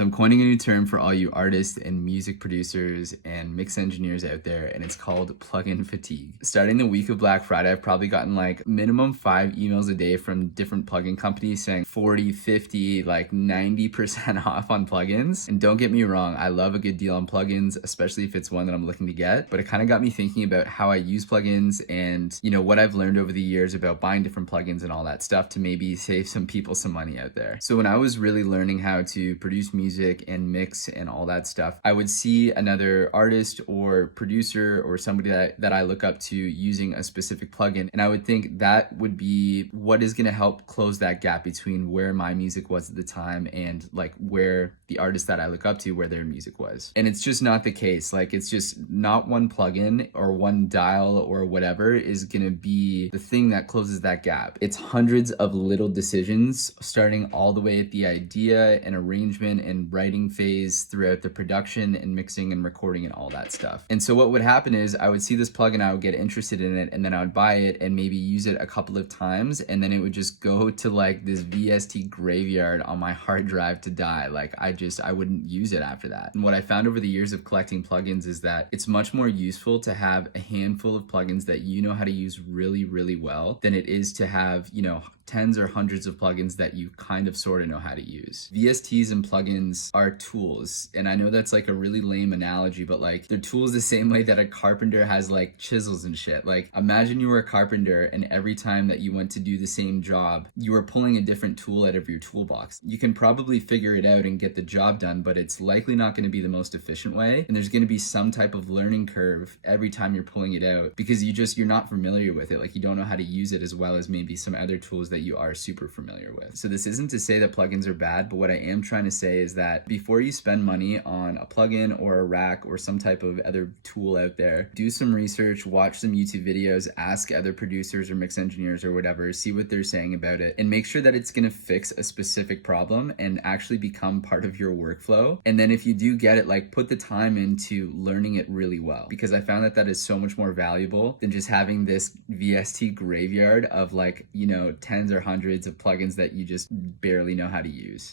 So I'm coining a new term for all you artists and music producers and mix engineers out there, and it's called plugin fatigue. Starting the week of Black Friday, I've probably gotten like minimum 5 emails a day from different plugin companies saying 40, 50, like 90% off on plugins. And don't get me wrong, I love a good deal on plugins, especially if it's one that I'm looking to get, but it kind of got me thinking about how I use plugins and, you know, what I've learned over the years about buying different plugins and all that stuff to maybe save some people some money out there. So when I was really learning how to produce music and mix and all that stuff, I would see another artist or producer or somebody that I look up to using a specific plugin, and I would think that would be what is going to help close that gap between where my music was at the time and like where the artist that I look up to, where their music was. And it's just not the case. Like, it's just not one plugin or one dial or whatever is going to be the thing that closes that gap. It's hundreds of little decisions starting all the way at the idea and arrangement and writing phase throughout the production and mixing and recording and all that stuff. And so what would happen is I would see this plugin, I would get interested in it, and then I would buy it and maybe use it a couple of times, and then it would just go to like this VST Graveyard on my hard drive to die. Like I wouldn't use it after that. And what I found over the years of collecting plugins is that it's much more useful to have a handful of plugins that you know how to use really, really well than it is to have, you know, tens or hundreds of plugins that you kind of sort of know how to use. VSTs and plugins are tools. And I know that's like a really lame analogy, but like they're tools the same way that a carpenter has like chisels and shit. Like imagine you were a carpenter and every time that you went to do the same job, you were pulling a different tool out of your toolbox. You can probably figure it out and get the job done, but it's likely not going to be the most efficient way. And there's going to be some type of learning curve every time you're pulling it out because you're not familiar with it. Like you don't know how to use it as well as maybe some other tools that you are super familiar with. So this isn't to say that plugins are bad, but what I am trying to say is that before you spend money on a plugin or a rack or some type of other tool out there, do some research, watch some YouTube videos, ask other producers or mix engineers or whatever, see what they're saying about it, and make sure that it's going to fix a specific problem and actually become part of your workflow. And then if you do get it, like put the time into learning it really well, because I found that that is so much more valuable than just having this VST graveyard of like, you know, tens or hundreds of plugins that you just barely know how to use.